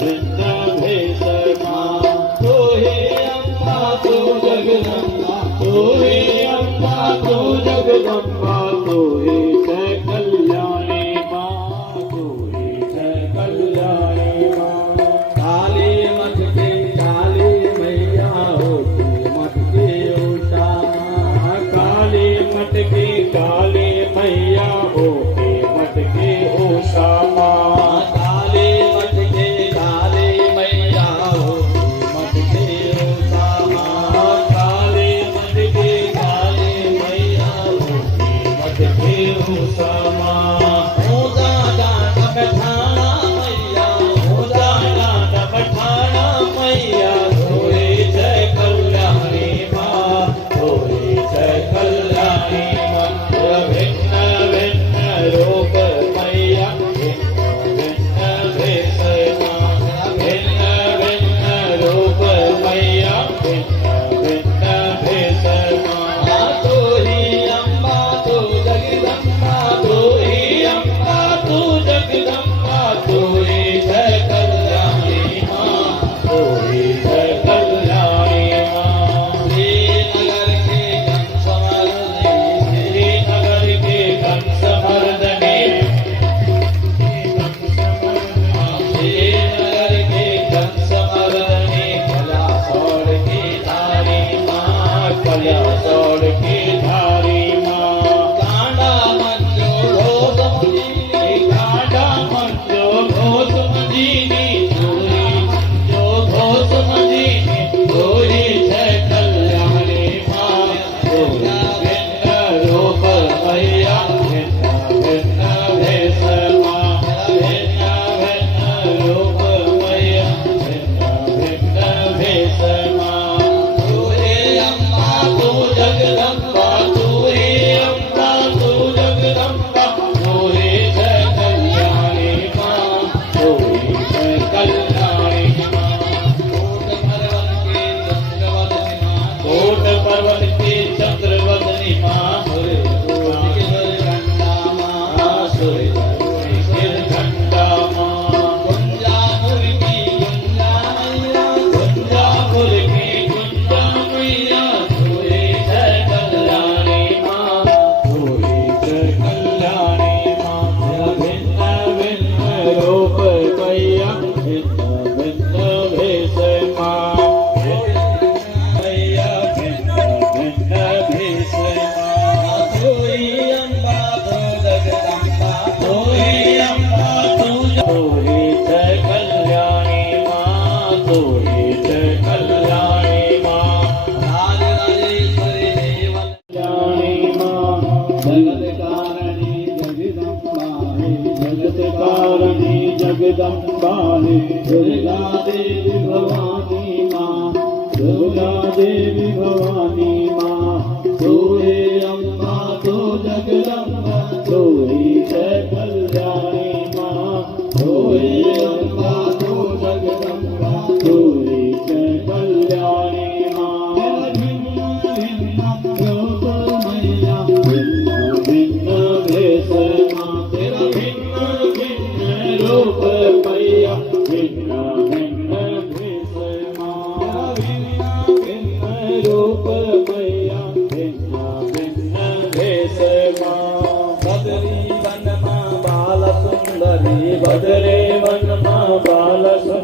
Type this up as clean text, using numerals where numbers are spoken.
भिन्न भेष माँ। तू ही अम्बा तू जगदम्बा, तू ही अम्बा तू जगदम्बा, तू ही जय कल्याणी माँ, तू ही जय कल्याणी माँ। काली मत के काली मैया हो तू मत के उषा माँ, काली मत की काली मैया हो के मत के उषा माँ। काली मत के काली मैया हो तू मत के उषा माँ, काली मत के काली मैया हो के मत के उषा माँ। हो दादा बठाना मैया, हो दादा बठाना मैया, तोरे जय कल्याणी माँ, तोरे जय कल्याणी माँ। भिन्न भिन्न रूप मैया, भिन्न भिन्न भेष माँ, भिन्न भिन्न रूप मैया, भिन्न भिन्न भेष माँ। तू ही अम्बा तू जगदम्बा, तू ही अम्बा तू जगदम्बा, तू ही जय कल्याणी माँ, तू ही जय कल्याणी माँ। श्रीनगर के कंसमर्दिनी, श्रीनगर के कंसमर्दिनी, श्रीनगर के कंसमर्दिनी, कलासौड़ की धारी माँ, कलासौड़ की धारी माँ। कांडा मंजो घोष मजीनी, कांडा मंजो घोष मजीनी, चोरी मंजो घोष मजीनी, चोरी जय कल्याणी माँ। भिन्न भिन्न रूप मैया, भिन्न भिन्न भेष माँ, भिन्न भिन्न रूप मैया, भिन्न भिन्न भेष माँ। तू ही अम्बा तू जगदम्बा, तू ही अम्बा तू जगदम्बा, तू ही जय कल्याणी माँ, तू ही जय कल्याणी माँ। कोट पर्वत की चंद्रवदनी माँ, सूर्य खंडा माँ, सूर्य खंडा माँ। कुंजापुर की कुंजा मैया, कुंजापुर की कुंजा मैया, तू ही जय कल्याणी माँ, तू ही जय कल्याणी माँ। भिन्न भिन्न रूप मैया, भिन्न भिन्न भेष माँ, मैया भिन्न भिन्न भेष माँ। तू ही अम्बा तू जगदम्बा, तू ही अम्बा तू ही जय कल्याणी माँ, तू ही जय कल्याणी माँ। राजराजेश्वरी देव कल्याणी माँ, जगत कारणी जगदम्बा है, जगत कारणी जगदम्बा है। दुर्गा देवी भवानी माँ, दुर्गा देवी भवानी माँ, तू ही अम्बा तू जगदम्बा, तू ही जय कल्याणी माँ, तू ही अम्बा तू जगदम्बा, तू ही जय कल्याणी माँ। भिन्न भिन्न रूप मैया, भिन्न भिन्न भेष माँ, तेरा भिन्न भिन्न रूप मैया, भिन्न भिन्न भेष माँ। भिन्न भिन्न रूप मैया, भिन्न भिन्न भेष माँ। बदरी वन माँ बाल सुंदरी, बदरे वन माँ बाल सुंदरी,